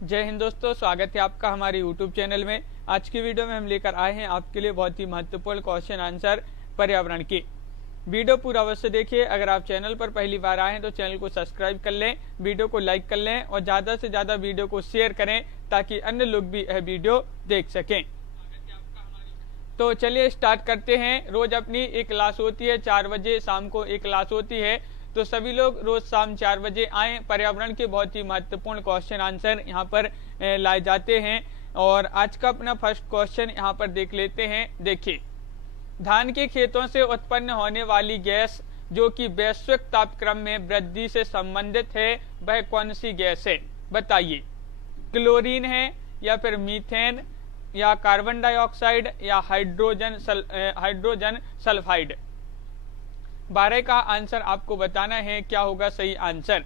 जय हिंद दोस्तों, स्वागत है आपका हमारे YouTube चैनल में। आज की वीडियो में हम लेकर आए हैं आपके लिए बहुत ही महत्वपूर्ण क्वेश्चन आंसर पर्यावरण की। वीडियो पूरा अवश्य देखिए। अगर आप चैनल पर पहली बार आए हैं तो चैनल को सब्सक्राइब कर लें, वीडियो को लाइक कर लें और ज़्यादा से ज़्यादा वीडियो को शेयर करें ताकि अन्य लोग भी यह वीडियो देख सकें। तो चलिए स्टार्ट करते हैं। रोज अपनी एक क्लास होती है 4 बजे, शाम को एक क्लास होती है, तो सभी लोग रोज शाम 4 बजे आए। पर्यावरण के बहुत ही महत्वपूर्ण क्वेश्चन आंसर यहाँ पर लाए जाते हैं और आज का अपना फर्स्ट क्वेश्चन यहाँ पर देख लेते हैं। देखिए, धान के खेतों से उत्पन्न होने वाली गैस जो कि वैश्विक तापक्रम में वृद्धि से संबंधित है, वह कौन सी गैस है? बताइए। क्लोरीन है या फिर मीथेन या कार्बन डाइऑक्साइड या हाइड्रोजन सल्फाइड? 12 का आंसर आपको बताना है, क्या होगा सही आंसर।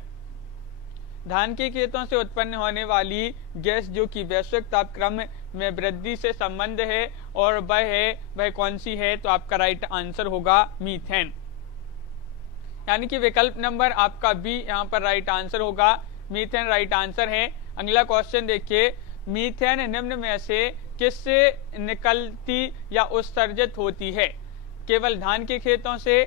धान के खेतों से उत्पन्न होने वाली गैस जो कि वैश्विक तापक्रम में वृद्धि से संबंध है और वह कौन सी है? तो आपका राइट आंसर होगा मीथेन, यानी कि विकल्प नंबर आपका बी यहाँ पर राइट आंसर होगा। मीथेन राइट आंसर है। अगला क्वेश्चन देखिए, मीथेन निम्न में से किससे निकलती या उत्सर्जित होती है? केवल धान के खेतों से,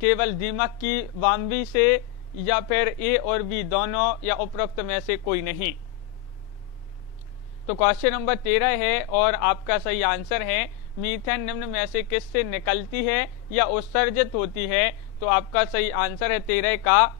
केवल दीमक की वाम्बी से, या फिर ए और बी दोनों, या उपरोक्त में से कोई नहीं? तो क्वेश्चन नंबर 13 है और आपका सही आंसर है मीथेन निम्न में से किससे निकलती है या उत्सर्जित होती है? तो आपका सही आंसर है 13 का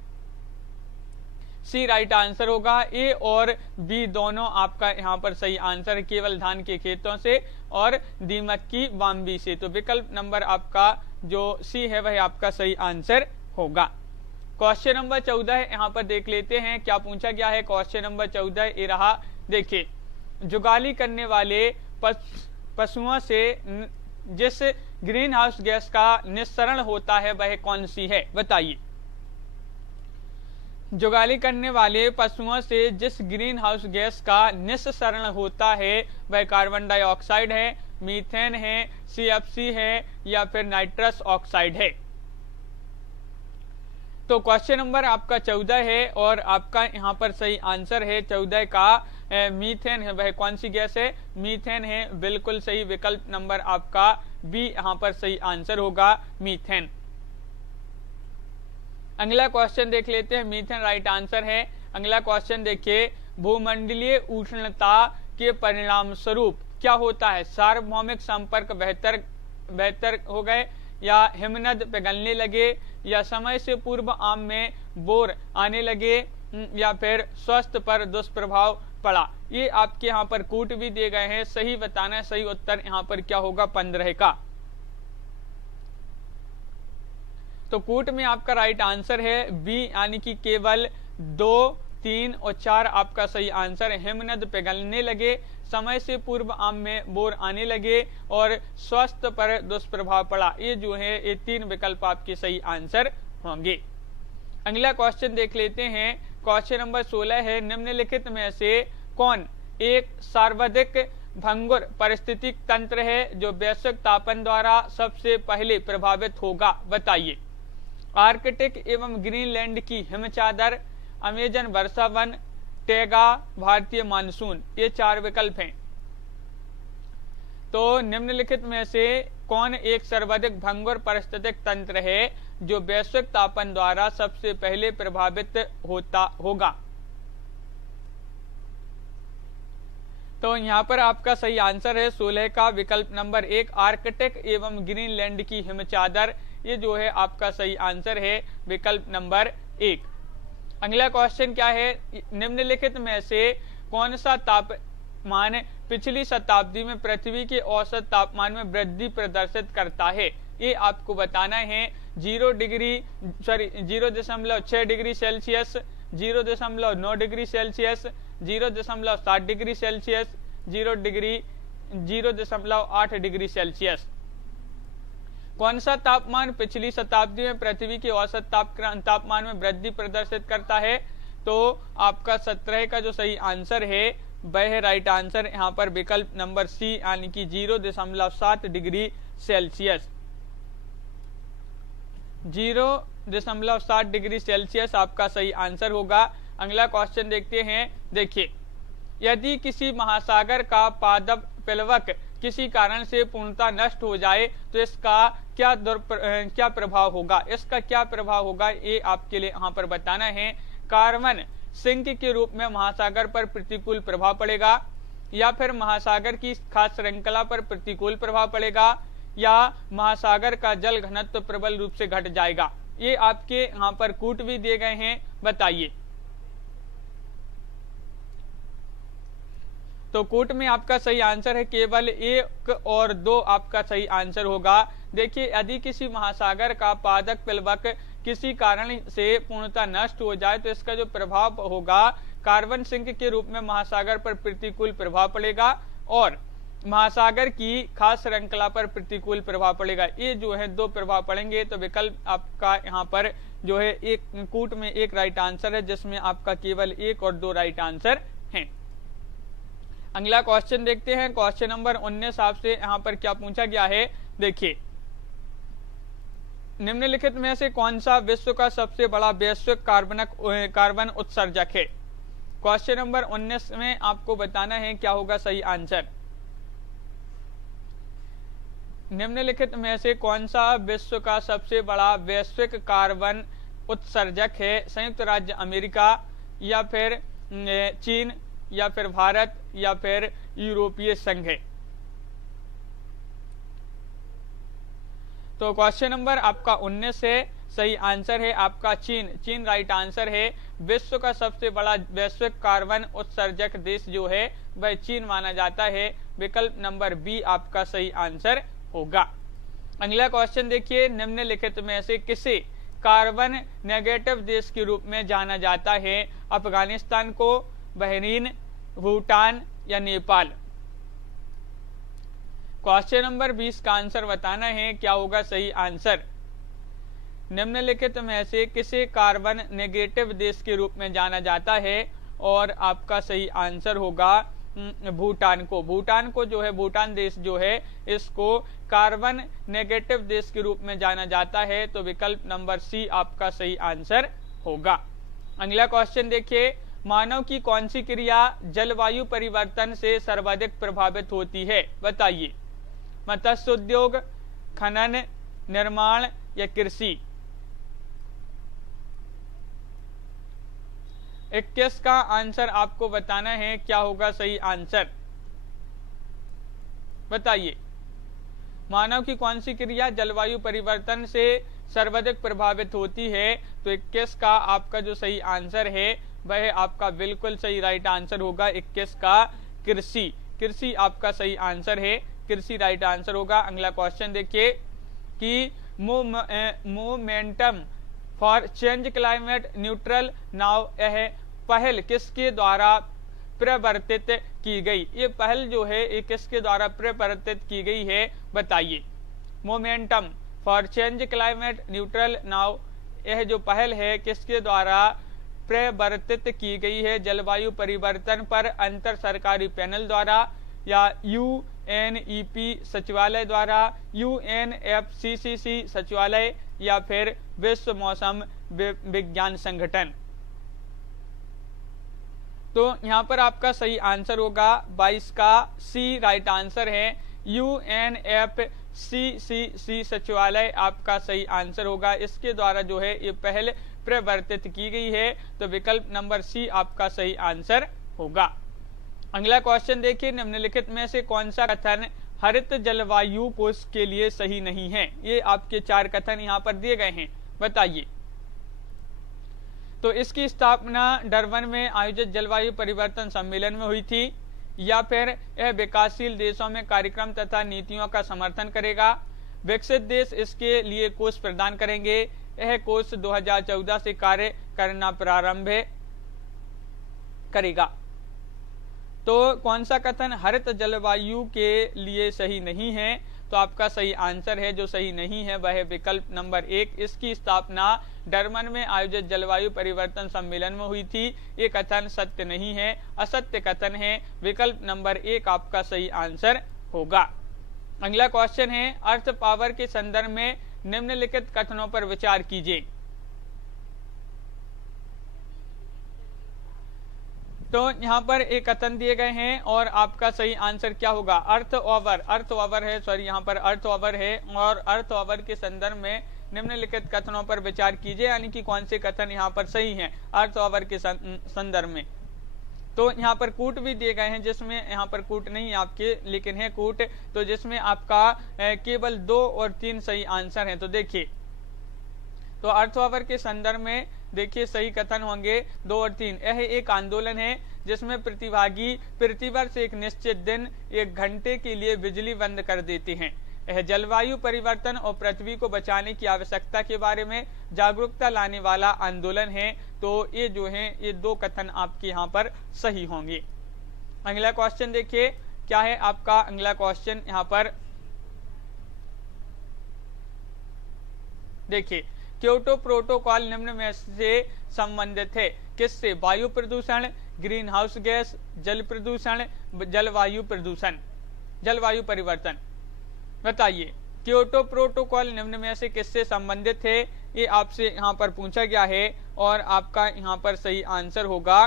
सी राइट आंसर होगा। ए और बी दोनों आपका यहाँ पर सही आंसर है, केवल धान के खेतों से और दीमक की वाम्बी से। तो विकल्प नंबर आपका जो सी है वह आपका सही आंसर होगा। क्वेश्चन नंबर 14 यहाँ पर देख लेते हैं क्या पूछा गया है। क्वेश्चन नंबर 14 ये रहा। देखिए, जुगाली करने वाले पशुओं से जिस ग्रीन हाउस गैस का निस्सरण होता है वह कौन सी है? बताइए। जुगाली करने वाले पशुओं से जिस ग्रीन हाउस गैस का निस्सरण होता है वह कार्बन डाइऑक्साइड है, मीथेन है, CFC है या फिर नाइट्रस ऑक्साइड है? तो क्वेश्चन नंबर आपका 14 है और आपका यहाँ पर सही आंसर है 14 का मीथेन है। वह कौन सी गैस है? मीथेन है, बिल्कुल सही। विकल्प नंबर आपका बी यहाँ पर सही आंसर होगा, मीथेन। अगला क्वेश्चन देख लेते हैं। मीथेन राइट आंसर है। अगला क्वेश्चन देखिए, भूमंडलीय उष्णता के परिणाम स्वरूप क्या होता है? सार्वभौमिक संपर्क बेहतर हो गए, या हिमनद पिघलने लगे, या समय से पूर्व आम में बोर आने लगे, या फिर स्वास्थ्य पर दुष्प्रभाव पड़ा? ये आपके यहाँ पर कूट भी दिए गए हैं, सही बताना है। सही उत्तर यहाँ पर क्या होगा? 15 का। तो कूट में आपका राइट आंसर है बी, यानी कि केवल 2, 3 और 4 आपका सही आंसर है। हिमनद पिघलने लगे, समय से पूर्व आम में बोर आने लगे और स्वास्थ्य पर दुष्प्रभाव पड़ा। ये जो है ये 3 विकल्प आपके सही आंसर होंगे। अगला क्वेश्चन देख लेते हैं। क्वेश्चन नंबर 16 है, निम्नलिखित में से कौन एक सर्वाधिक भंगुर पारिस्थितिक तंत्र है जो वैश्विक तापन द्वारा सबसे पहले प्रभावित होगा? बताइए। आर्कटिक एवं ग्रीनलैंड की हिमचादर, अमेजन वर्षा वन, टैगा, भारतीय मानसून। ये 4 विकल्प हैं। तो निम्नलिखित में से कौन एक सर्वाधिक भंगुर पारिस्थितिक तंत्र है जो वैश्विक तापन द्वारा सबसे पहले प्रभावित होगा? तो यहाँ पर आपका सही आंसर है 16 का विकल्प नंबर 1, आर्कटिक एवं ग्रीनलैंड की हिमचादर। ये जो है आपका सही आंसर है विकल्प नंबर 1। अगला क्वेश्चन क्या है, निम्नलिखित में से कौन सा तापमान पिछली शताब्दी में पृथ्वी के औसत तापमान में वृद्धि प्रदर्शित करता है? ये आपको बताना है। 0.6 degree Celsius, 0.9 degree Celsius, 0.7 degree Celsius, 0.8 degree Celsius. कौन सा तापमान पिछली शताब्दी में पृथ्वी के औसत तापमान में वृद्धि प्रदर्शित करता है? तो आपका 17 का जो सही आंसर है वह राइट आंसर यहाँ पर विकल्प नंबर सी, यानी कि 0.7 डिग्री सेल्सियस। 0.7 डिग्री सेल्सियस आपका सही आंसर होगा। अगला क्वेश्चन देखते हैं। देखिए, यदि किसी महासागर का पादप प्लवक किसी कारण से पूर्णतः नष्ट हो जाए तो इसका क्या प्रभाव होगा। इसका क्या प्रभाव होगा ये आपके लिए यहाँ पर बताना है। कार्बन सिंक के रूप में महासागर पर प्रतिकूल प्रभाव पड़ेगा, या फिर महासागर की खास श्रृंखला पर प्रतिकूल प्रभाव पड़ेगा, या महासागर का जल घनत्व प्रबल रूप से घट जाएगा। ये आपके यहाँ पर कूट भी दिए गए हैं, बताइए। तो कूट में आपका सही आंसर है केवल 1 और 2 आपका सही आंसर होगा। देखिए, यदि किसी महासागर का पादप प्लवक किसी कारण से पूर्णतः नष्ट हो जाए तो इसका जो प्रभाव होगा, कार्बन सिंक के रूप में महासागर पर प्रतिकूल प्रभाव पड़ेगा और महासागर की खास श्रृंखला पर प्रतिकूल प्रभाव पड़ेगा। ये जो है 2 प्रभाव पड़ेंगे। तो विकल्प आपका यहाँ पर जो है एक कूट में 1 राइट आंसर है, जिसमें आपका केवल 1 और 2 राइट आंसर है। अगला क्वेश्चन देखते हैं। क्वेश्चन नंबर 19 आपसे यहाँ पर क्या पूछा गया है, देखिए। निम्नलिखित में से कौन सा विश्व का सबसे बड़ा वैश्विक कार्बन उत्सर्जक है। क्वेश्चन नंबर 19 में आपको बताना है क्या होगा सही आंसर। निम्नलिखित में से कौन सा विश्व का सबसे बड़ा वैश्विक कार्बन उत्सर्जक है। संयुक्त राज्य अमेरिका, या फिर चीन, या फिर भारत, या फिर यूरोपीय संघ है। तो क्वेश्चन नंबर आपका 19 है, सही आंसर है आपका चीन। चीन राइट आंसर है। विश्व का सबसे बड़ा वैश्विक कार्बन उत्सर्जक देश जो है वह चीन माना जाता है। विकल्प नंबर बी आपका सही आंसर होगा। अगला क्वेश्चन देखिए। निम्नलिखित में से किसे कार्बन नेगेटिव देश के रूप में जाना जाता है। अफगानिस्तान को, बहरीन, भूटान, या नेपाल। क्वेश्चन नंबर 20 का आंसर बताना है क्या होगा सही आंसर। निम्नलिखित में से किसे कार्बन नेगेटिव देश के रूप में जाना जाता है, और आपका सही आंसर होगा भूटान को। भूटान को जो है, भूटान देश जो है, इसको कार्बन नेगेटिव देश के रूप में जाना जाता है। तो विकल्प नंबर सी आपका सही आंसर होगा। अगला क्वेश्चन देखिए। मानव की कौन सी क्रिया जलवायु परिवर्तन से सर्वाधिक प्रभावित होती है, बताइए। मत्स्य उद्योग, खनन, निर्माण, या कृषि। 21 का आंसर आपको बताना है क्या होगा सही आंसर, बताइए। मानव की कौन सी क्रिया जलवायु परिवर्तन से सर्वाधिक प्रभावित होती है। तो 21 का आपका जो सही आंसर है वह आपका बिल्कुल सही राइट आंसर होगा। 21 का कृषि। कृषि आपका सही आंसर है। कृषि राइट आंसर होगा। अगला क्वेश्चन देखिए कि momentum for change climate neutral now यह पहल किसके द्वारा प्रवर्तित की गई। ये पहल जो है ये किसके द्वारा प्रवर्तित की गई है, बताइए। Momentum for change climate neutral now, यह जो पहल है किसके द्वारा प्रवर्तित की गई है। जलवायु परिवर्तन पर अंतर सरकारी पैनल द्वारा, या UNEP सचिवालय द्वारा, UNFCCC सचिवालय, या फिर विश्व मौसम विज्ञान संगठन। तो यहाँ पर आपका सही आंसर होगा 22 का सी राइट आंसर है। UNFCCC सचिवालय आपका सही आंसर होगा। इसके द्वारा जो है ये पहल प्रवर्तित की गई है। तो विकल्प नंबर सी आपका सही आंसर होगा। अगला क्वेश्चन देखिए। निम्नलिखित में से कौन सा कथन हरित जलवायु कोष के लिए सही नहीं है। ये आपके 4 कथन यहाँ पर दिए गए हैं, बताइए। तो इसकी स्थापना डरबन में आयोजित जलवायु परिवर्तन सम्मेलन में हुई थी, या फिर यह विकासशील देशों में कार्यक्रम तथा नीतियों का समर्थन करेगा। विकसित देश इसके लिए कोष प्रदान करेंगे। यह कोष 2014 से कार्य करना प्रारंभ करेगा। तो कौन सा कथन हरित जलवायु के लिए सही नहीं है। तो आपका सही आंसर है जो सही नहीं है वह है विकल्प नंबर 1। इसकी स्थापना डरबन में आयोजित जलवायु परिवर्तन सम्मेलन में हुई थी। ये कथन सत्य नहीं है, असत्य कथन है। विकल्प नंबर 1 आपका सही आंसर होगा। अगला क्वेश्चन है अर्थ पावर के संदर्भ में निम्नलिखित कथनों पर विचार कीजिए। तो यहाँ पर एक कथन दिए गए हैं और आपका सही आंसर क्या होगा, अर्थ ओवर है, सॉरी यहाँ पर अर्थ ओवर है, और अर्थ ओवर के संदर्भ में निम्नलिखित कथनों पर विचार कीजिए, यानी कि कौन से कथन यहाँ पर सही हैं अर्थ ओवर के संदर्भ में। तो यहाँ पर कूट भी दिए गए हैं, जिसमें यहाँ पर कूट नहीं आपके लेकिन है कूट, तो जिसमें आपका केवल 2 और 3 सही आंसर हैं। तो देखिए, तो अर्थ ओवर के संदर्भ में देखिए सही कथन होंगे 2 और 3। यह एक आंदोलन है जिसमें प्रतिभागी प्रतिवर्ष एक निश्चित दिन 1 घंटे के लिए बिजली बंद कर देते हैं। यह जलवायु परिवर्तन और पृथ्वी को बचाने की आवश्यकता के बारे में जागरूकता लाने वाला आंदोलन है। तो ये जो है ये 2 कथन आपके यहाँ पर सही होंगे। अगला क्वेश्चन देखिए क्या है आपका अगला क्वेश्चन यहाँ पर देखिए, क्योटो प्रोटोकॉल निम्न में से संबंधित है किससे, वायु प्रदूषण, ग्रीन हाउस गैस, जल प्रदूषण, जलवायु प्रदूषण, जलवायु परिवर्तन। बताइए क्योटो प्रोटोकॉल निम्न में से किससे संबंधित है, ये आपसे यहाँ पर पूछा गया है और आपका यहाँ पर सही आंसर होगा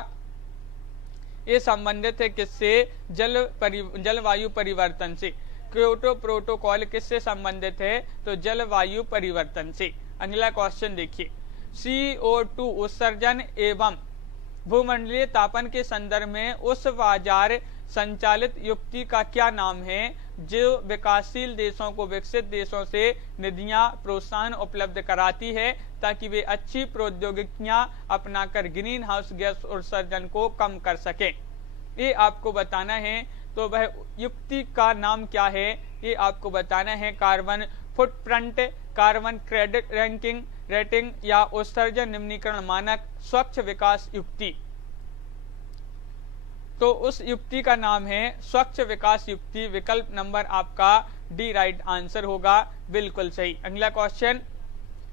ये संबंधित है किससे, जलवायु परिवर्तन से। क्योटो प्रोटोकॉल किससे संबंधित है, तो जलवायु परिवर्तन से। अगला क्वेश्चन देखिए, CO2 उत्सर्जन एवं भूमंडलीय तापन के संदर्भ में उस बाजार संचालित युक्ति का क्या नाम है जो विकासशील देशों को विकसित देशों से निधियां प्रोत्साहन उपलब्ध कराती है ताकि वे अच्छी प्रौद्योगिकियां अपनाकर ग्रीन हाउस गैस उत्सर्जन को कम कर सकें। ये आपको बताना है, तो वह युक्ति का नाम क्या है ये आपको बताना है। Carbon footprint, carbon credit rating या उत्सर्जन निम्नीकरण मानक, स्वच्छ विकास युक्ति। तो उस युक्ति का नाम है स्वच्छ विकास युक्ति। विकल्प नंबर आपका डी राइट आंसर होगा, बिल्कुल सही। अगला क्वेश्चन,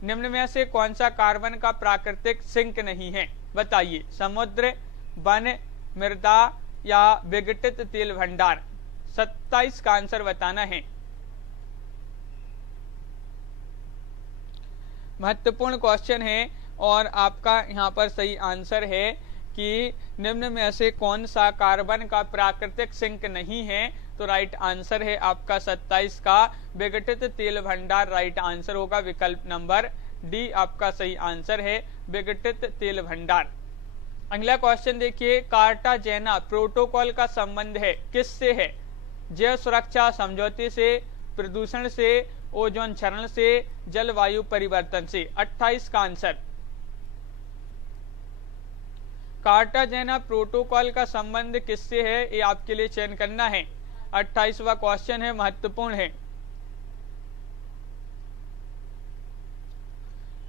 निम्न में से कौन सा कार्बन का प्राकृतिक सिंक नहीं है, बताइए। समुद्र, वन, मृदा या विघटित तेल भंडार। 27 का आंसर बताना है। महत्वपूर्ण क्वेश्चन है और आपका यहाँ पर सही आंसर है कि निम्न में से कौन सा कार्बन का प्राकृतिक सिंक नहीं है, तो राइट आंसर है आपका 27 का विघटित तेल भंडार राइट आंसर होगा। विकल्प नंबर डी आपका सही आंसर है, विघटित तेल भंडार। अगला क्वेश्चन देखिए, कार्टाजेना प्रोटोकॉल का संबंध है किससे है, जैव सुरक्षा समझौते से, प्रदूषण से, ओजोन क्षरण से, जलवायु परिवर्तन से। 28 का आंसर। कार्टाजेना प्रोटोकॉल का संबंध किससे है ये आपके लिए चयन करना है। 28वां क्वेश्चन है, महत्वपूर्ण है।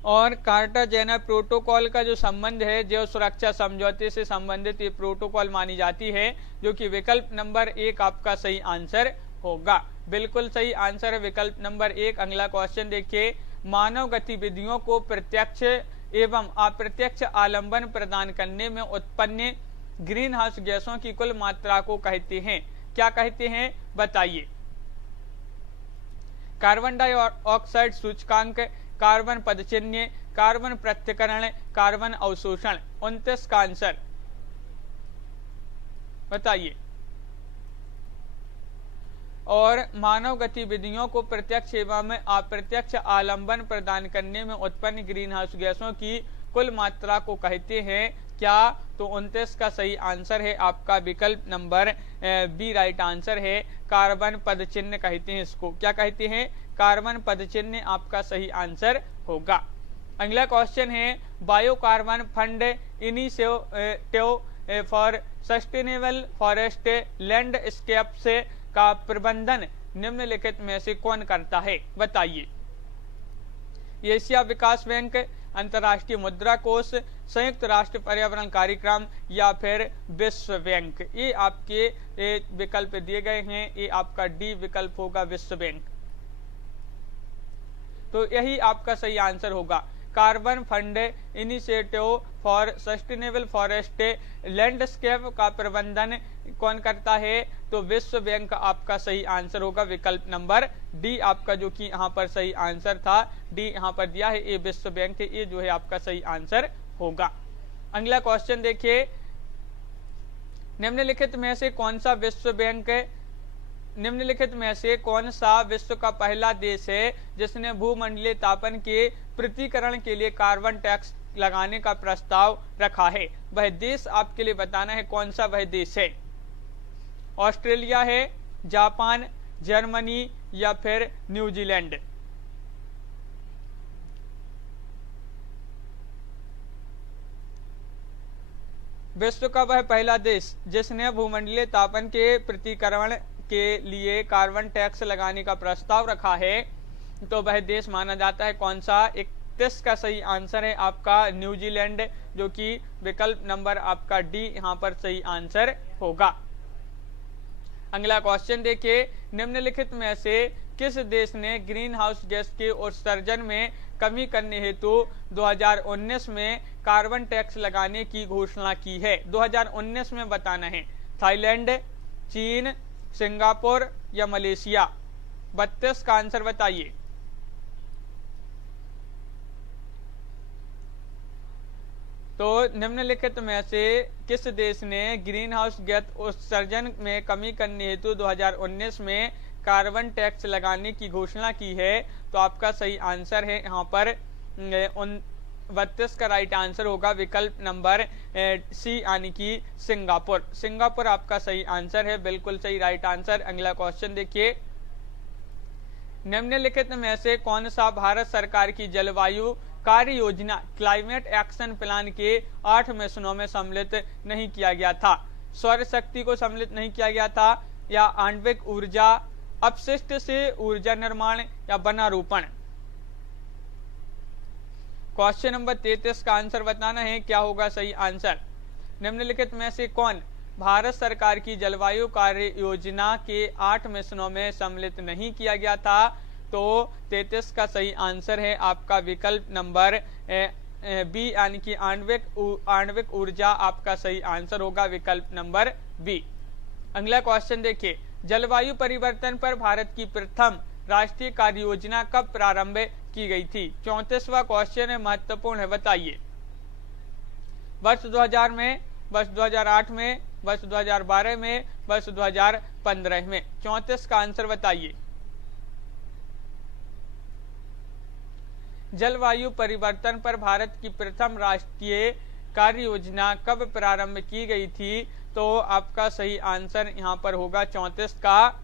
और कार्टाजेना प्रोटोकॉल का जो संबंध है जैव सुरक्षा समझौते से संबंधित ये प्रोटोकॉल मानी जाती है, जो कि विकल्प नंबर 1 आपका सही आंसर होगा। बिल्कुल सही आंसर है विकल्प नंबर 1। अगला क्वेश्चन देखिए, मानव गतिविधियों को प्रत्यक्ष एवं अप्रत्यक्ष आलंबन प्रदान करने में उत्पन्न ग्रीन हाउस गैसों की कुल मात्रा को कहते हैं, क्या कहते हैं बताइए। कार्बन डाइऑक्साइड सूचकांक, कार्बन पदचिह्न, कार्बन पृथक्करण, कार्बन अवशोषण। 29 का आंसर बताइए। और मानव गतिविधियों को प्रत्यक्ष एवं अप्रत्यक्ष आलंबन प्रदान करने में उत्पन्न ग्रीन हाउस गैसों की कुल मात्रा को कहते हैं क्या, तो 29 का सही आंसर है आपका विकल्प नंबर बी राइट आंसर है, कार्बन पदचिह्न कहते हैं इसको। क्या कहते हैं, कार्बन पदचिह्न आपका सही आंसर होगा। अगला क्वेश्चन है, biocarbon fund initiative for sustainable forest landscapes का प्रबंधन निम्नलिखित में से कौन करता है बताइए। एशिया विकास बैंक, अंतर्राष्ट्रीय मुद्रा कोष, संयुक्त राष्ट्र पर्यावरण कार्यक्रम या फिर विश्व बैंक। ये आपके विकल्प दिए गए हैं, ये आपका डी विकल्प होगा, विश्व बैंक। तो यही आपका सही आंसर होगा। Carbon fund initiative for sustainable forest landscape का प्रबंधन कौन करता है, तो विश्व बैंक आपका सही आंसर होगा। विकल्प नंबर डी आपका जो कि यहाँ पर सही आंसर था, डी यहाँ पर दिया है, ये विश्व बैंक है, ये जो है आपका सही आंसर होगा। अगला क्वेश्चन देखिए, निम्नलिखित में से कौन सा विश्व का पहला देश है जिसने भूमंडलीय तापन के पृथक्करण के लिए कार्बन टैक्स लगाने का प्रस्ताव रखा है? वह देश आपके लिए बताना है, कौन सा वह देश है। ऑस्ट्रेलिया है, जापान, जर्मनी या फिर न्यूजीलैंड। विश्व का वह पहला देश जिसने भूमंडलीय तापन के पृथक्करण के लिए कार्बन टैक्स लगाने का प्रस्ताव रखा है, तो वह देश माना जाता है कौन सा? 31 का सही आंसर है आपका न्यूजीलैंड, जो कि विकल्प नंबर आपका डी यहाँ पर सही आंसर होगा। अगला क्वेश्चन देखिए, निम्नलिखित में से किस देश ने ग्रीन हाउस गैस के उत्सर्जन में कमी करने हेतु 2019 में कार्बन टैक्स लगाने की घोषणा की है? 2019 में बताना है। थाईलैंड, चीन, सिंगापुर या मलेशिया? 32 का आंसर बताइए। तो निम्नलिखित में से किस देश ने ग्रीन हाउस गैस उत्सर्जन में कमी करने हेतु 2019 में कार्बन टैक्स लगाने की घोषणा की है? तो आपका सही आंसर है यहाँ पर 32 का राइट आंसर होगा विकल्प नंबर सी, यानी कि सिंगापुर। सिंगापुर आपका सही आंसर है, बिल्कुल सही राइट आंसर। अगला क्वेश्चन देखिए, निम्नलिखित में से कौन सा भारत सरकार की जलवायु कार्य योजना क्लाइमेट एक्शन प्लान के 8 मिशनों में सम्मिलित नहीं किया गया था? सौर शक्ति को सम्मिलित नहीं किया गया था, या आणविक ऊर्जा, अपशिष्ट से ऊर्जा निर्माण या वनारोपण? क्वेश्चन नंबर 33 का आंसर बताना है, क्या होगा सही आंसर। निम्नलिखित में से कौन भारत सरकार की जलवायु कार्य योजना के 8 मिशनों में सम्मिलित नहीं किया गया था? तो 33 का सही आंसर है आपका विकल्प नंबर बी, यानी कि आणविक ऊर्जा आपका सही आंसर होगा विकल्प नंबर बी। अगला क्वेश्चन देखिए, जलवायु परिवर्तन पर भारत की प्रथम राष्ट्रीय कार्य योजना कब प्रारंभ की गई थी? 34वां क्वेश्चन है, महत्वपूर्ण है, बताइए। वर्ष 2000 में, वर्ष 2008 में, वर्ष 2012 में, वर्ष 2015 में? 34 का आंसर बताइए। जलवायु परिवर्तन पर भारत की प्रथम राष्ट्रीय कार्य योजना कब प्रारंभ की गई थी? तो आपका सही आंसर यहाँ पर होगा 34 का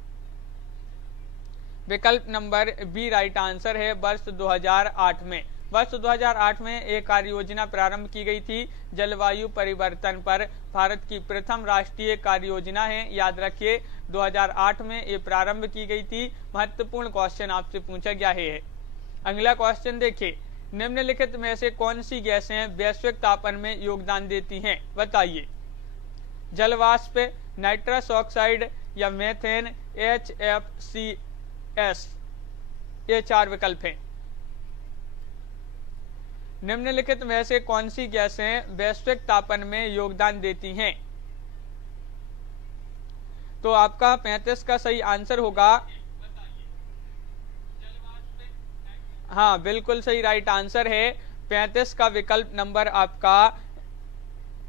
विकल्प नंबर बी राइट आंसर है, वर्ष 2008 में। वर्ष 2008 में एक कार्य योजना प्रारंभ की गई थी जलवायु परिवर्तन पर। भारत की प्रथम राष्ट्रीय कार्य योजना है, याद रखिए 2008 में ये प्रारंभ की गई थी। महत्वपूर्ण क्वेश्चन आपसे पूछा गया है। अगला क्वेश्चन देखिए, निम्नलिखित में से कौन सी गैसें वैश्विक तापन में योगदान देती हैं? बताइए। जलवाष्प, नाइट्रस ऑक्साइड या मेथेन, HFCS? ये 4 विकल्प हैं। निम्नलिखित में से कौन सी गैसें वैश्विक तापन में योगदान देती हैं? तो आपका 35 का सही आंसर होगा। हाँ, बिल्कुल सही राइट आंसर है। 35 का विकल्प नंबर आपका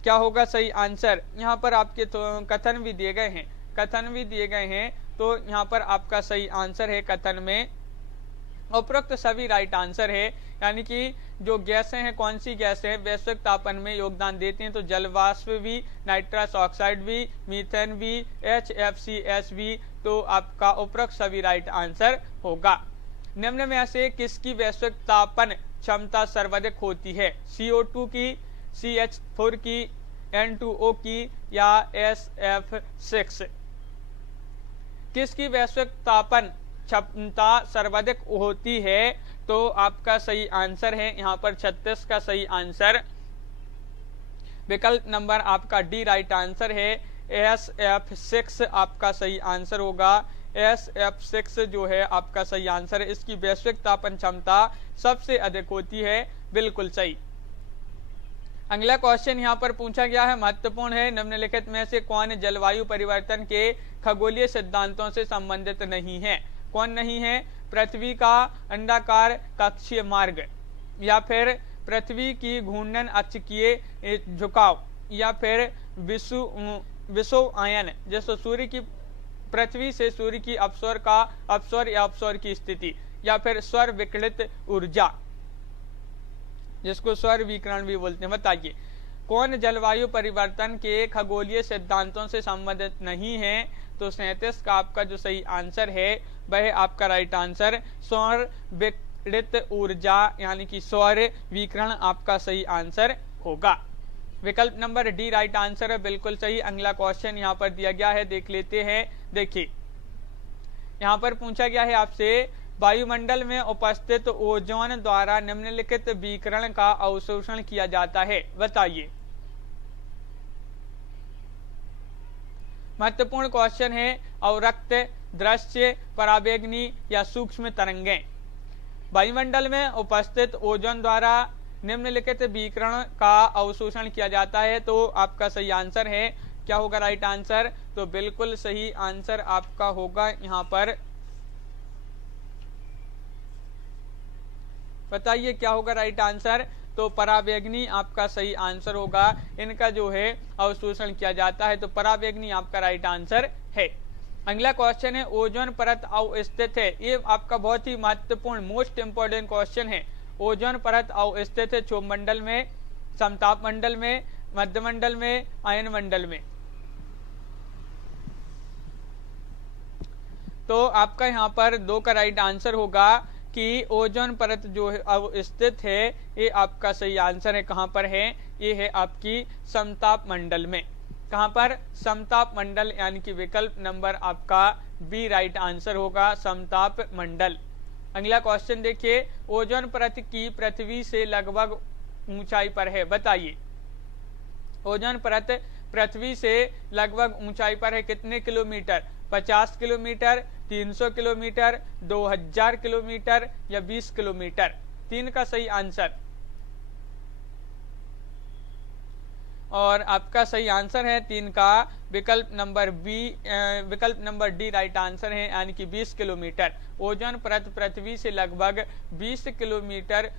क्या होगा सही आंसर। यहाँ पर आपके तो कथन भी दिए गए हैं, तो यहाँ पर आपका सही आंसर है कथन में उपरोक्त सभी राइट आंसर है। यानी कि जो गैसें हैं, कौन सी गैसें वैश्विक तापन में योगदान देती हैं? तो जलवाष्प भी, नाइट्रस ऑक्साइड भी, मीथेन भी, HFCS भी। तो आपका उपरोक्त सभी राइट आंसर होगा। निम्न में से किसकी वैश्विक तापन क्षमता सर्वाधिक होती है? CO2 की, CH4 की, N2O की या SF6? किसकी वैश्विक तापन क्षमता सर्वाधिक होती है? तो आपका सही आंसर है यहाँ पर 36 का सही आंसर विकल्प नंबर आपका डी राइट आंसर है। SF6 आपका सही आंसर होगा। SF6 जो है आपका सही आंसर है। इसकी वैश्विक तापन क्षमता सबसे अधिक होती है, बिल्कुल सही। अगला क्वेश्चन यहाँ पर पूछा गया है, महत्वपूर्ण है। निम्नलिखित में से कौन जलवायु परिवर्तन के खगोलीय सिद्धांतों से संबंधित नहीं है? कौन नहीं है? पृथ्वी का अंडाकार कक्षीय मार्ग, या फिर पृथ्वी की घूर्णन अक्षीय झुकाव, या फिर विषुव आयन, जैसे सूर्य की पृथ्वी से सूर्य की अपसौर का अपसौर या अपसौर की स्थिति, या फिर स्वर विकिरित ऊर्जा, जिसको स्वर विकिरण भी बोलते हैं। बताइए कौन जलवायु परिवर्तन के खगोलीय सिद्धांतों से संबंधित नहीं है? तो 37 का आपका जो सही आंसर है वह आपका राइट आंसर सौर विकिरित ऊर्जा यानी कि सौर विकिरण आपका सही आंसर होगा। विकल्प नंबर डी राइट आंसर है, बिल्कुल सही। अगला क्वेश्चन यहाँ पर दिया गया है, देख लेते हैं। देखिए यहाँ पर पूछा गया है आपसे, वायुमंडल में उपस्थित ओजोन द्वारा निम्नलिखित विकिरण का अवशोषण किया जाता है। बताइए, महत्वपूर्ण क्वेश्चन है। अवरक्त, दृश्य, पराबैंगनी या सूक्ष्म तरंगें। वायुमंडल में उपस्थित ओजोन द्वारा निम्नलिखित विकिरण का अवशोषण किया जाता है, तो आपका सही आंसर है, क्या होगा राइट आंसर? तो बिल्कुल सही आंसर आपका होगा यहाँ पर। बताइए क्या होगा राइट आंसर? तो पराबैंगनी आपका सही आंसर होगा। इनका जो है अवशोषण किया जाता है, तो पराबैंगनी आपका राइट आंसर है। अगला क्वेश्चन है, ओजोन परत अवस्थित है। ये आपका बहुत ही महत्वपूर्ण मोस्ट इंपोर्टेंट क्वेश्चन है। ओजोन परत अवस्थित है क्षोभ मंडल में, समताप मंडल में, मध्य मंडल में, आयन मंडल में। तो आपका यहाँ पर 2 का राइट आंसर होगा कि ओजोन परत जो है स्थित है, ये आपका सही आंसर है। कहाँ पर है? ये है आपकी समताप मंडल में। कहाँ पर? समताप मंडल, यानी कि विकल्प नंबर आपका बी राइट आंसर होगा, समताप मंडल। अगला क्वेश्चन देखिए, ओजोन परत की पृथ्वी से लगभग ऊंचाई पर है। बताइए, ओजोन परत पृथ्वी से लगभग ऊंचाई पर है कितने किलोमीटर? 50 किलोमीटर, 300 किलोमीटर, 2000 किलोमीटर या 20 किलोमीटर? 3 का सही आंसर। और आपका सही आंसर है 3 का विकल्प नंबर बी, विकल्प नंबर डी राइट आंसर है, यानी कि 20 किलोमीटर। ओजोन परत पृथ्वी से लगभग 20 किलोमीटर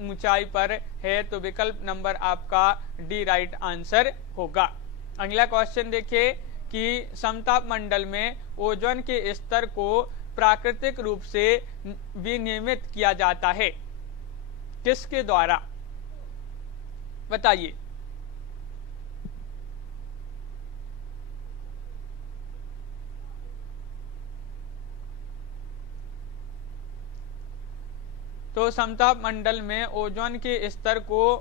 ऊंचाई पर है, तो विकल्प नंबर आपका डी राइट आंसर होगा। अगला क्वेश्चन देखिए कि समताप मंडल में ओजोन के स्तर को प्राकृतिक रूप से विनियमित किया जाता है, किसके द्वारा? बताइए। तो समताप मंडल में ओजोन के स्तर को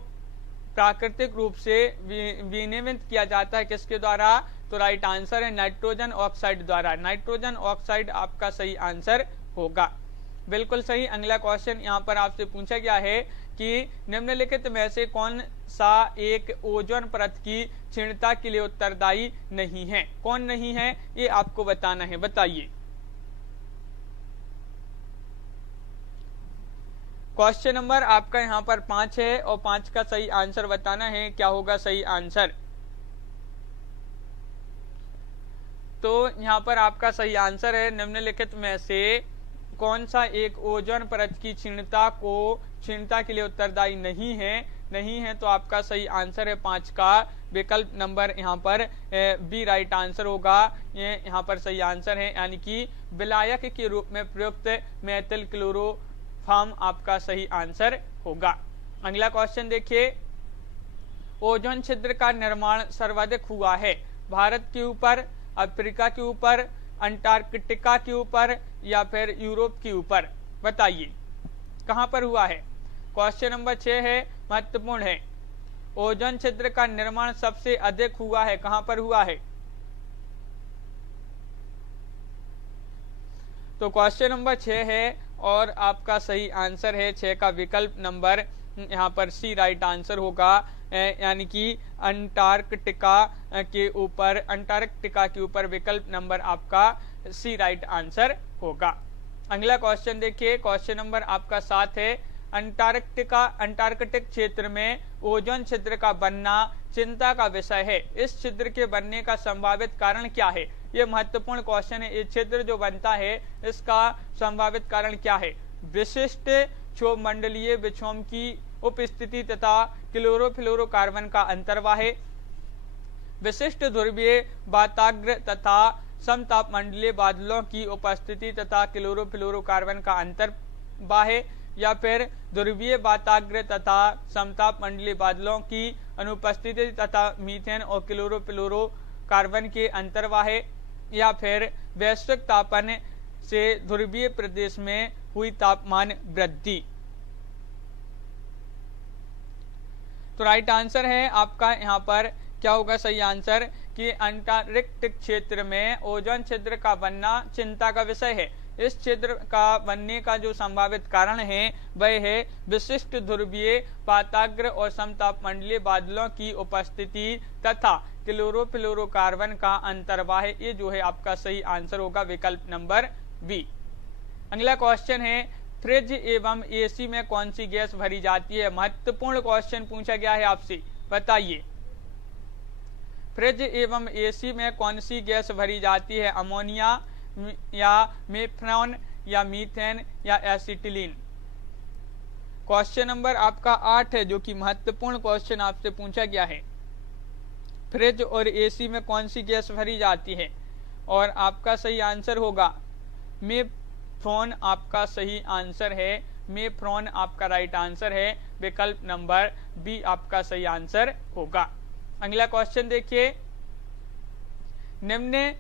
प्राकृतिक रूप से विनियमित किया जाता है, किसके द्वारा? तो राइट आंसर है नाइट्रोजन ऑक्साइड द्वारा। नाइट्रोजन ऑक्साइड आपका सही आंसर होगा, बिल्कुल सही। अगला क्वेश्चन यहाँ पर आपसे पूछा गया है कि निम्नलिखित में से कौन सा एक ओजोन परत की क्षीणता के लिए उत्तरदायी नहीं है? कौन नहीं है, ये आपको बताना है। बताइए। क्वेश्चन नंबर आपका यहाँ पर 5 है और 5 का सही आंसर बताना है, क्या होगा सही आंसर? तो यहाँ पर आपका सही आंसर है, निम्नलिखित में से कौन सा एक ओजोन परत की क्षीणता के लिए उत्तरदायी नहीं है, तो आपका सही आंसर है 5 का विकल्प नंबर यहाँ पर बी राइट आंसर होगा। ये यहाँ पर सही आंसर है, यानी कि विलायक के रूप में प्रयुक्त मेथिल क्लोरोफॉर्म आपका सही आंसर होगा। अगला क्वेश्चन देखिए, ओजोन छिद्र का निर्माण सर्वाधिक हुआ है भारत के ऊपर, अफ्रीका के ऊपर, अंटार्कटिका के ऊपर या फिर यूरोप के ऊपर? बताइए कहां पर हुआ है। क्वेश्चन नंबर 6 है, महत्वपूर्ण है। ओजोन छिद्र का निर्माण सबसे अधिक हुआ है, कहां पर हुआ है? तो क्वेश्चन नंबर 6 है और आपका सही आंसर है 6 का विकल्प नंबर यहाँ पर सी राइट आंसर होगा, यानी कि अंटार्कटिका के ऊपर विकल्प नंबर आपका सी राइट आंसर होगा। अगला क्वेश्चन देखिए, क्वेश्चन नंबर आपका 7 है। अंटार्कटिक क्षेत्र में ओजोन छिद्र का बनना चिंता का विषय है, इस छिद्र के बनने का संभावित कारण क्या है? ये महत्वपूर्ण क्वेश्चन है। ये छिद्र जो बनता है इसका संभावित कारण क्या है? विशिष्ट क्षोभ मंडलीय विक्षोभ की उपस्थिति तथा क्लोरोफ्लोरोकार्बन का अंतर्वाह, विशिष्ट ध्रुवीय वाताग्र तथा समतापमंडलीय बादलों की उपस्थिति तथा क्लोरोफ्लोरोकार्बन का अंतर्बाह्य, या फिर ध्रुवीय वाताग्र तथा समतापमंडलीय बादलों की अनुपस्थिति तथा मीथेन और क्लोरोफ्लोरोकार्बन के अंतर्बाह्य, या फिर वैश्विक तापन से ध्रुवीय प्रदेश में हुई तापमान वृद्धि। तो राइट आंसर है आपका यहाँ पर क्या होगा सही आंसर कि अंटार्कटिक क्षेत्र में ओजोन छिद्र का बनना चिंता का विषय है। इस छिद्र का बनने का जो संभावित कारण है वह है विशिष्ट ध्रुवीय वाताग्र और समतापमंडलीय बादलों की उपस्थिति तथा क्लोरोफ्लोरोकार्बन का अंतर्बाह्य। ये जो है आपका सही आंसर होगा विकल्प नंबर बी। अगला क्वेश्चन है फ्रिज एवं एसी में कौन सी गैस भरी जाती है। महत्वपूर्ण क्वेश्चन पूछा गया है आपसे, बताइए फ्रिज एवं एसी में कौन सी गैस भरी जाती है। अमोनिया या मेथनॉल या मीथेन या एसिटिलीन। क्वेश्चन नंबर आपका 8 है जो कि महत्वपूर्ण क्वेश्चन आपसे पूछा गया है। फ्रिज और एसी में कौन सी गैस भरी जाती है, और आपका सही आंसर होगा मेफ्रॉन। आपका सही आंसर है मेफ्रॉन, आपका राइट आंसर है विकल्प नंबर बी आपका सही आंसर होगा। अगला क्वेश्चन देखिए, निम्न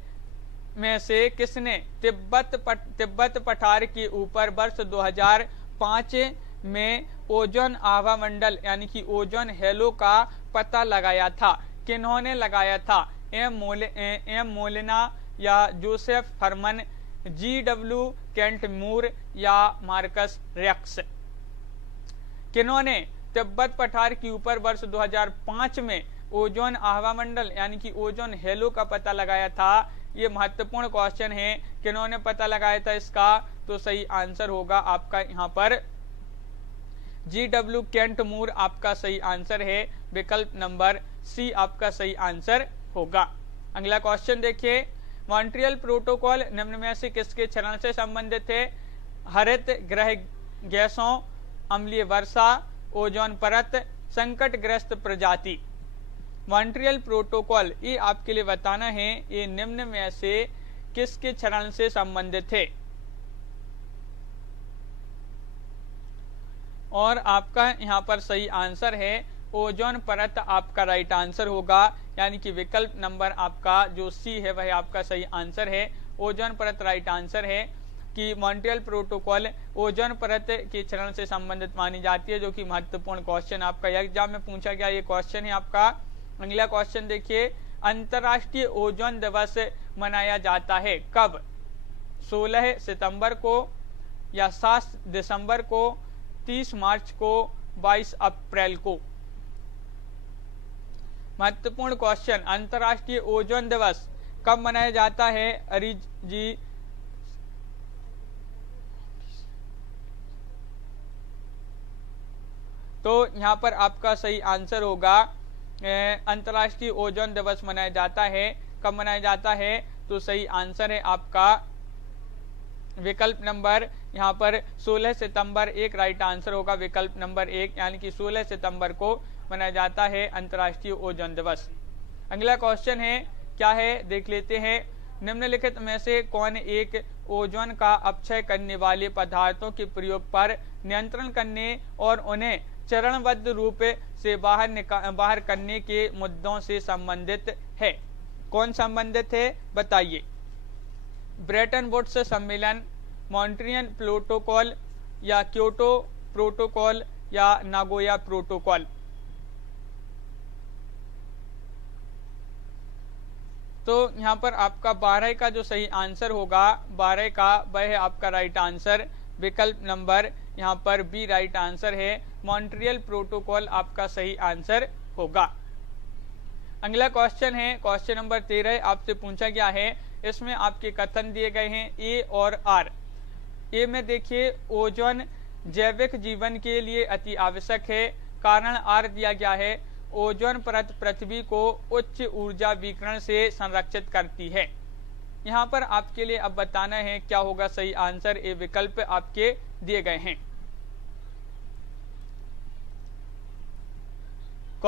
में से किसने तिब्बत पठार के ऊपर वर्ष 2005 में ओजोन आभा मंडल यानी कि ओजोन हेलो का पता लगाया था। किन्होंने लगाया था। एम मोलेना या जोसेफ फरमन, GW केंट मूर या मार्कस रेक्स। किन्होंने तिब्बत पठार के ऊपर वर्ष 2005 में ओजोन आभा मंडल यानी कि ओजोन हेलो का पता लगाया था। ये महत्वपूर्ण क्वेश्चन है, किन्होंने पता लगाया था इसका, तो सही आंसर होगा आपका यहाँ पर GW केंट मूर आपका सही आंसर है विकल्प नंबर सी आपका सही आंसर होगा। अगला क्वेश्चन देखिए, मॉन्ट्रियल प्रोटोकॉल निम्न में से किसके चरण से संबंधित है। हरित गृह गैसों, अम्लीय वर्षा, ओजोन परत, संकटग्रस्त प्रजाति। मॉन्ट्रियल प्रोटोकॉल ये आपके लिए बताना है ये निम्न में से किसके चरण से संबंधित है, और आपका यहाँ पर सही आंसर है ओजोन परत आपका राइट आंसर होगा, यानी कि विकल्प नंबर आपका जो सी है वह आपका सही आंसर है। ओजोन परत राइट आंसर है कि मॉन्ट्रियल प्रोटोकॉल ओजोन परत के चरण से संबंधित मानी जाती है, जो कि महत्वपूर्ण क्वेश्चन आपका एग्जाम में पूछा गया ये क्वेश्चन है आपका। अगला क्वेश्चन देखिए, अंतर्राष्ट्रीय ओजोन दिवस मनाया जाता है कब। 16 सितंबर को या 7 दिसंबर को, 30 मार्च को, 22 अप्रैल को। महत्वपूर्ण क्वेश्चन, अंतर्राष्ट्रीय ओजोन दिवस कब मनाया जाता है। अरिज जी तो यहाँ पर आपका सही आंसर होगा अंतर्राष्ट्रीय ओजोन दिवस मनाया जाता है। कब मनाया जाता है, तो सही आंसर है आपका विकल्प नंबर यहाँ पर 16 सितंबर एक राइट आंसर होगा विकल्प नंबर 1, यानी कि 16 सितंबर को मनाया जाता है अंतर्राष्ट्रीय ओजोन दिवस। अगला क्वेश्चन है क्या है देख लेते हैं, निम्नलिखित में से कौन एक ओजोन का अपक्षय करने वाले पदार्थों के प्रयोग पर नियंत्रण करने और उन्हें चरणबद्ध रूप से बाहर करने के मुद्दों से संबंधित है। कौन संबंधित है बताइए। ब्रेटन वुड्स सम्मेलन, मॉन्ट्रियल प्रोटोकॉल या क्योटो प्रोटोकॉल या नागोया प्रोटोकॉल। तो यहाँ पर आपका 12 का जो सही आंसर होगा 12 का वह है आपका राइट आंसर विकल्प नंबर यहाँ पर बी राइट आंसर है। मॉन्ट्रियल प्रोटोकॉल आपका सही आंसर होगा। अगला क्वेश्चन है क्वेश्चन नंबर 13 आपसे पूछा गया है, इसमें आपके कथन दिए गए हैं ए और आर। ए में देखिए ओजोन जैविक जीवन के लिए अति आवश्यक है। कारण आर दिया गया है ओजोन परत पृथ्वी को उच्च ऊर्जा विकिरण से संरक्षित करती है। यहाँ पर आपके लिए अब बताना है क्या होगा सही आंसर। ए विकल्प आपके दिए गए हैं।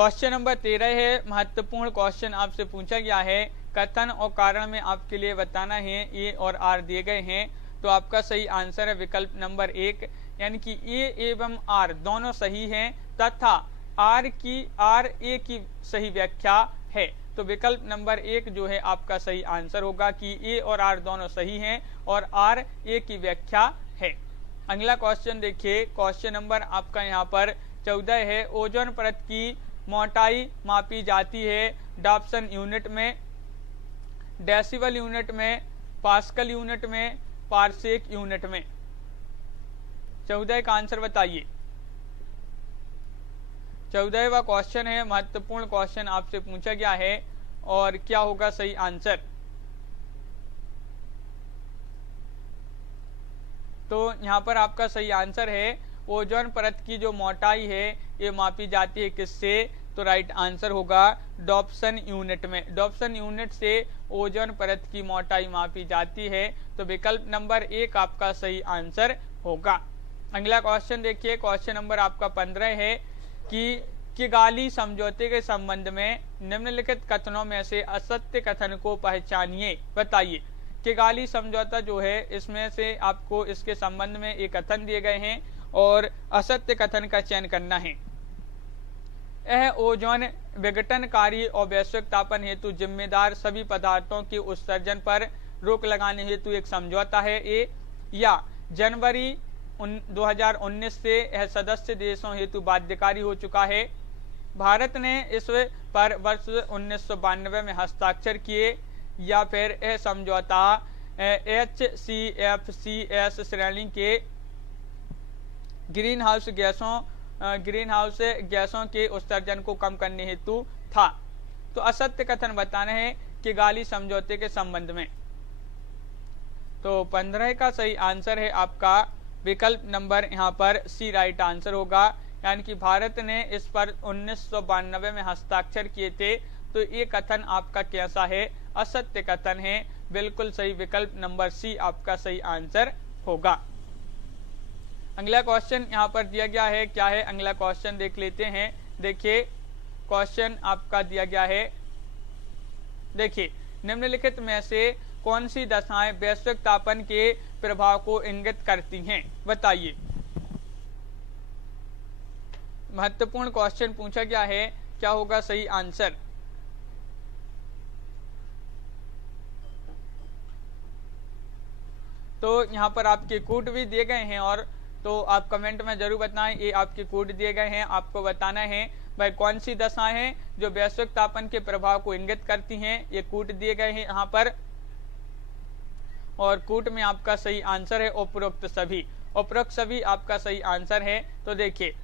क्वेश्चन नंबर 13 है, महत्वपूर्ण क्वेश्चन आपसे पूछा गया है। कथन और कारण में आपके लिए बताना है। ए और आर दिए गए हैं, तो आपका सही आंसर है विकल्प नंबर 1, यानी कि ए एवं आर दोनों सही हैं तथा आर ए की सही व्याख्या है। तो विकल्प नंबर 1 जो है आपका सही आंसर होगा कि ए और आर दोनों सही हैं और आर ए की व्याख्या है। अगला क्वेश्चन देखिए, क्वेश्चन नंबर आपका यहाँ पर 14 है। ओजोन परत की मोटाई मापी जाती है डॉप्सन यूनिट में, डेसिबल यूनिट में, पास्कल यूनिट में, पारसेक यूनिट में। 14 का आंसर बताइए। 14वां क्वेश्चन है, महत्वपूर्ण क्वेश्चन आपसे पूछा गया है और क्या होगा सही आंसर। तो यहाँ पर आपका सही आंसर है ओजोन परत की जो मोटाई है ये मापी जाती है किससे, तो राइट आंसर होगा डॉप्सन यूनिट में। डॉप्सन यूनिट से ओजोन परत की मोटाई मापी जाती है, तो विकल्प नंबर 1 आपका सही आंसर होगा। अगला क्वेश्चन देखिए, क्वेश्चन नंबर आपका 15 है कि किगाली समझौते के संबंध में निम्नलिखित कथनों में से असत्य कथन को पहचानिए। बताइए, किगाली समझौता जो है इसमें से आपको इसके संबंध में एक कथन दिए गए हैं और असत्य कथन का चयन करना है। यह ओजोन विघटनकारी और वैश्विक तापन हेतु जिम्मेदार सभी पदार्थों के उत्सर्जन पर रोक लगाने हेतु एक समझौता है। ए या जनवरी 2019 से यह सदस्य देशों हेतु बाध्यकारी हो चुका है। भारत ने इस पर वर्ष 1992 में हस्ताक्षर किए, या फिर यह समझौता HCFCs श्रेणी के ग्रीन हाउस गैसों के उत्सर्जन को कम करने हेतु था। तो असत्य कथन बताने हैं किगाली समझौते के संबंध में। तो 15 का सही आंसर है आपका विकल्प नंबर यहाँ पर सी राइट आंसर होगा, यानी कि भारत ने इस पर 1992 में हस्ताक्षर किए थे। तो ये कथन आपका कैसा है, असत्य कथन है। बिल्कुल सही, विकल्प नंबर सी आपका सही आंसर होगा। अगला क्वेश्चन यहाँ पर दिया गया है, क्या है अगला क्वेश्चन देख लेते हैं। देखिए क्वेश्चन आपका दिया गया है, देखिए निम्नलिखित में से कौन सी दशाएं वैश्विक तापन के प्रभाव को इंगित करती हैं। बताइए, महत्वपूर्ण क्वेश्चन पूछा गया है, क्या होगा सही आंसर। तो यहाँ पर आपके कोड भी दिए गए हैं और तो आप कमेंट में जरूर बताएं, ये आपके कोड दिए गए हैं, आपको बताना है भाई कौन सी दशाएं हैं जो वैश्विक तापन के प्रभाव को इंगित करती हैं। ये कोड दिए गए हैं यहाँ पर और कोड में आपका सही आंसर है उपरोक्त सभी। उपरोक्त सभी आपका सही आंसर है। तो देखिए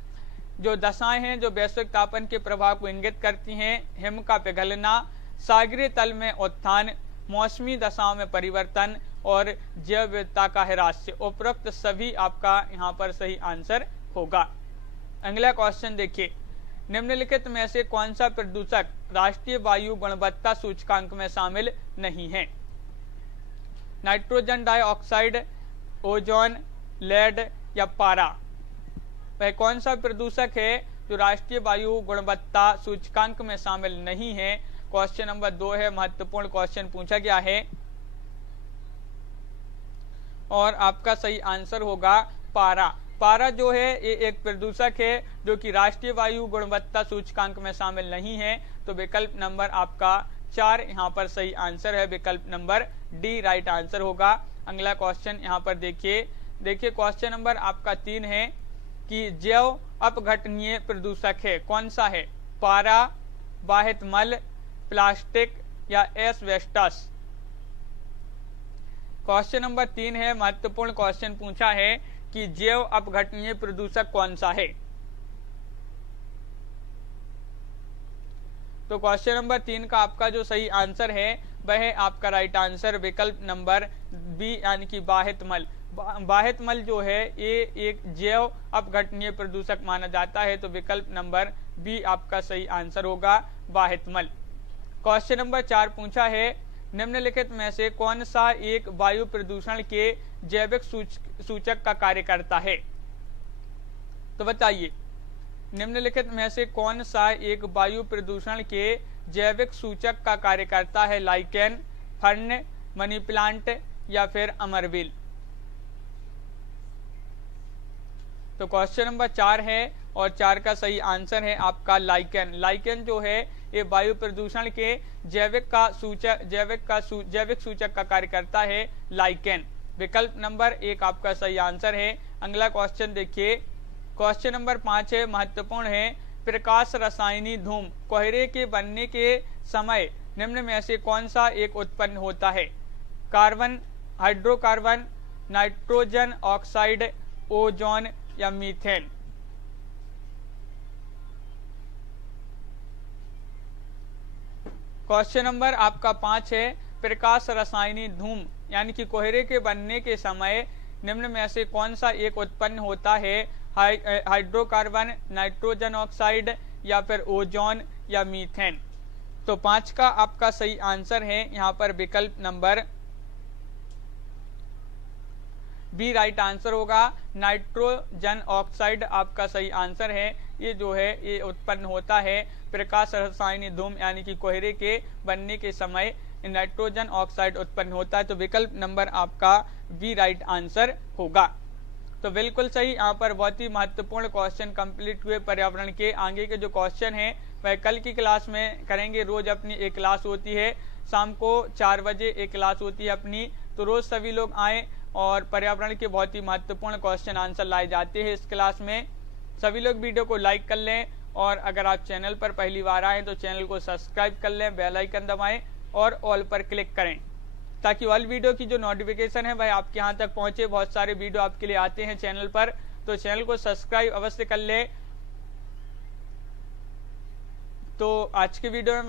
जो दशाएं हैं जो वैश्विक तापन के प्रभाव को इंगित करती हैं, हिम का पिघलना, सागरीय तल में उत्थान, मौसमी दशाओं में परिवर्तन और जैव विविधता का ह्रास। उपरोक्त सभी आपका यहाँ पर सही आंसर होगा। अगला क्वेश्चन देखिए, निम्नलिखित में से कौन सा प्रदूषक राष्ट्रीय वायु गुणवत्ता सूचकांक में शामिल नहीं है। नाइट्रोजन डाइऑक्साइड, ओजोन, लेड या पारा। वह कौन सा प्रदूषक है जो राष्ट्रीय वायु गुणवत्ता सूचकांक में शामिल नहीं है। क्वेश्चन नंबर 2 है, महत्वपूर्ण क्वेश्चन पूछा गया है और आपका सही आंसर होगा पारा। पारा जो है ये एक प्रदूषक है जो कि राष्ट्रीय वायु गुणवत्ता सूचकांक में शामिल नहीं है। तो विकल्प नंबर आपका 4 यहाँ पर सही आंसर है, विकल्प नंबर डी राइट आंसर होगा। अगला क्वेश्चन यहाँ पर देखिए क्वेश्चन नंबर आपका 3 है कि जैव अपघटनीय प्रदूषक है, कौन सा है। पारा, बाहित मल, प्लास्टिक या एस्बेस्टस। क्वेश्चन नंबर 3 है, महत्वपूर्ण क्वेश्चन पूछा है कि जैव अपघटनीय प्रदूषक कौन सा है। तो क्वेश्चन नंबर 3 का आपका जो सही आंसर है वह है आपका राइट आंसर विकल्प नंबर बी, यानी कि बाहित मल। बाहित मल जो है ये एक जैव अपघटनीय प्रदूषक माना जाता है। तो विकल्प नंबर बी आपका सही आंसर होगा, बाहित मल। क्वेश्चन नंबर 4 पूछा है, निम्नलिखित में से कौन सा एक वायु प्रदूषण के जैविक सूचक का कार्य करता है। तो बताइए, निम्नलिखित में से कौन सा एक वायु प्रदूषण के जैविक सूचक का कार्य करता है? लाइकेन, फर्न, मनी प्लांट या फिर अमरविल। तो क्वेश्चन नंबर 4 है और 4 का सही आंसर है आपका लाइकेन। लाइकेन जो है ये वायु प्रदूषण के जैविक सूचक का कार्य करता है, लाइकेन। विकल्प नंबर 1 आपका सही आंसर है। अगला क्वेश्चन देखिए, क्वेश्चन नंबर 5 है, महत्वपूर्ण है। प्रकाश रसायनी धूम कोहरे के बनने के समय निम्न में से कौन सा एक उत्पन्न होता है? Carbon, hydrocarbon, nitrogen oxide, ozone या मीथेन। क्वेश्चन नंबर आपका 5 है, प्रकाश रसायनी धूम यानी कि कोहरे के बनने के समय निम्न में से कौन सा एक उत्पन्न होता है? हाइड्रोकार्बन, नाइट्रोजन ऑक्साइड या फिर ओजोन या मीथेन। तो 5 का आपका सही आंसर है यहाँ पर विकल्प नंबर बी राइट आंसर होगा। नाइट्रोजन ऑक्साइड आपका सही आंसर है। ये जो है ये उत्पन्न होता है प्रकाश रसायनी धूम यानी कि कोहरे के बनने के समय नाइट्रोजन ऑक्साइड उत्पन्न होता है। तो विकल्प नंबर आपका बी राइट आंसर होगा। तो बिल्कुल सही, यहाँ पर बहुत ही महत्वपूर्ण क्वेश्चन कंप्लीट हुए पर्यावरण के। आगे के जो क्वेश्चन है वह कल की क्लास में करेंगे। रोज अपनी एक क्लास होती है, शाम को 4 बजे एक क्लास होती है अपनी। तो रोज सभी लोग आए और पर्यावरण के बहुत ही महत्वपूर्ण क्वेश्चन आंसर लाए जाते हैं इस क्लास में। सभी लोग वीडियो को लाइक कर लें और अगर आप चैनल पर पहली बार आए तो चैनल को सब्सक्राइब कर लें, बेल आइकन दबाएं और ऑल पर क्लिक करें ताकि ऑल वीडियो की जो नोटिफिकेशन है वह आपके यहाँ तक पहुंचे। बहुत सारे वीडियो आपके लिए आते हैं चैनल पर, तो चैनल को सब्सक्राइब अवश्य कर लें। तो आज के वीडियो में